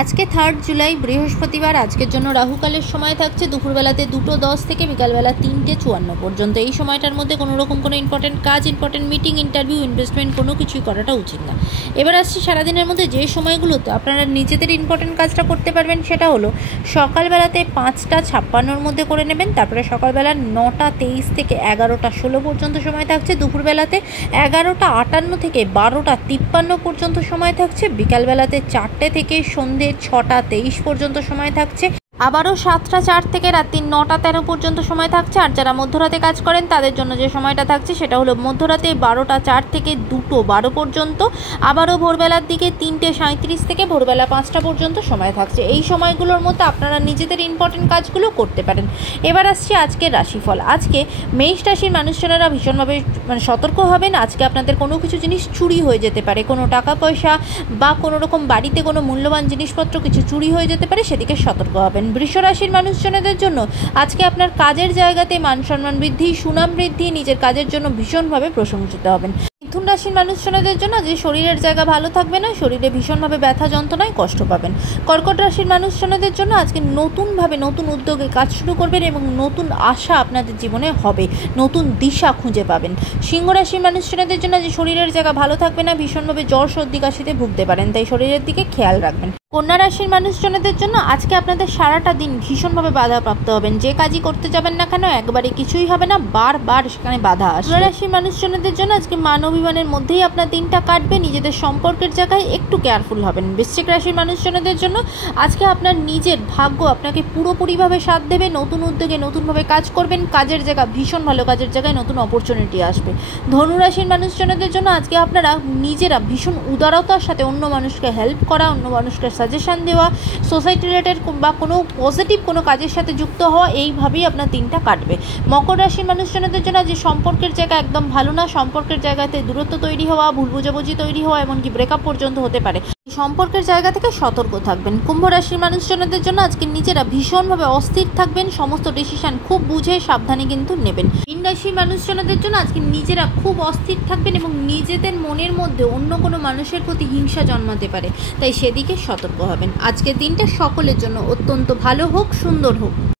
আজকে 3 জুলাই বৃহস্পতিবার। আজকের জন্য রাহুকালের সময় থাকছে দুপুরবেলাতে 2:10 থেকে বিকালবেলা 3:54 পর্যন্ত। এই সময়টার মধ্যে কোনো রকম কোনো ইম্পর্টেন্ট কাজ, ইম্পর্টেন্ট মিটিং, ইন্টারভিউ, ইনভেস্টমেন্ট কোনো কিছুই করাটা উচিত না। এবার আসছি সারাদিনের মধ্যে যে সময়গুলোতে আপনারা নিজেদের ইম্পর্টেন্ট কাজটা করতে পারবেন, সেটা হলো সকালবেলাতে 5:56 মধ্যে করে নেবেন। তারপরে সকালবেলা 9:23 থেকে 11:16 পর্যন্ত সময় থাকছে। দুপুরবেলাতে 11:58 থেকে 12:53 পর্যন্ত সময় থাকছে। বিকালবেলাতে 4টে থেকে সন্ধ্যে 6:23 পর্যন্ত সময় থাকছে। আবারও 7:04 থেকে রাত্রি 9:13 পর্যন্ত সময় থাকছে। আর যারা মধ্যরাতে কাজ করেন তাদের জন্য যে সময়টা থাকছে সেটা হলো মধ্যরাতে 12:04 থেকে 2:12 পর্যন্ত। আবারও ভোরবেলার দিকে 3:37 থেকে ভোরবেলা 5টা পর্যন্ত সময় থাকছে। এই সময়গুলোর মধ্যে আপনারা নিজেদের ইম্পর্টেন্ট কাজগুলো করতে পারেন। এবার আসছি আজকের রাশিফল। আজকে মেষ রাশির মানুষজনেরা ভীষণভাবে সতর্ক হবেন। আজকে আপনাদের কোনো কিছু জিনিস চুরি হয়ে যেতে পারে, কোনো টাকা পয়সা বা কোনো রকম বাড়িতে কোনো মূল্যবান জিনিসপত্র কিছু চুরি হয়ে যেতে পারে, সেদিকে সতর্ক হবেন। বৃষ রাশির মানুষজনদের জন্য আজকে আপনার কাজের জায়গাতে মান সম্মান বৃদ্ধি, সুনাম বৃদ্ধি, নিজের কাজের জন্য ভীষণভাবে প্রশংসিত হবেন। মিথুন রাশির মানুষজনদের জন্য যে শরীরের জায়গা ভালো থাকবে না, শরীরে ভীষণভাবে ব্যথা যন্ত্রণায় কষ্ট পাবেন। কর্কট রাশির মানুষজনদের জন্য আজকে নতুনভাবে নতুন উদ্যোগে কাজ শুরু করবেন এবং নতুন আশা আপনাদের জীবনে হবে, নতুন দিশা খুঁজে পাবেন। সিংহ রাশির মানুষজনদের জন্য যে শরীরের জায়গা ভালো থাকবে না, ভীষণভাবে জ্বর সর্দি কাশিতে ভুগতে পারেন, তাই শরীরের দিকে খেয়াল রাখবেন। কন্যা রাশির মানুষজনদের জন্য আজকে আপনাদের সারাটা দিন ভীষণভাবে বাধাপ্রাপ্ত হবেন। যে কাজই করতে যাবেন না কেন একবারে কিছুই হবে না, বারবার সেখানে বাধা আসবে। তুলা রাশির মানুষজনদের জন্য আজকে মান অভিমানের মধ্যেই আপনার দিনটা কাটবে। নিজেদের সম্পর্কের জায়গায় একটু কেয়ারফুল হবেন। বৃশ্চিক রাশির মানুষজনদের জন্য আজকে আপনার নিজের ভাগ্য আপনাকে পুরোপুরিভাবে সাথ দেবে। নতুন উদ্যোগে নতুনভাবে কাজ করবেন, কাজের জায়গা ভীষণ ভালো, কাজের জায়গায় নতুন অপরচুনিটি আসবে। ধনু রাশির মানুষজনদের জন্য আজকে আপনারা নিজেরা ভীষণ উদারতার সাথে অন্য মানুষকে হেল্প করা, অন্য মানুষকে সাজেশন দেওয়া, সোসাইটি রিলেটেড বা কোনো পজিটিভ কোনো কাজের সাথে যুক্ত হওয়া, এইভাবেই আপনার দিনটা কাটবে। মকর রাশির মানুষজনদের জন্য যে সম্পর্কের জায়গা একদম ভালো না, সম্পর্কের জায়গাতে দূরত্ব তৈরি হওয়া, ভুল বোঝাবুঝি তৈরি হওয়া, এমনকি ব্রেকআপ পর্যন্ত হতে পারে। সম্পর্কের জায়গা থেকে সতর্ক থাকবেন। কুম্ভ রাশির মানুষজনদের জন্য আজকে নিজেরা ভীষণভাবে অস্থির থাকবেন, সমস্ত ডিসিশন খুব বুঝে সাবধানে কিন্তু নেবেন। মীন রাশির মানুষজনদের জন্য আজকে নিজেরা খুব অস্থির থাকবেন এবং নিজেদের মনের মধ্যে অন্য কোনো মানুষের প্রতি হিংসা জন্মাতে পারে, তাই সেদিকে সতর্ক হবেন। আজকের দিনটা সকলের জন্য অত্যন্ত ভালো হোক, সুন্দর হোক।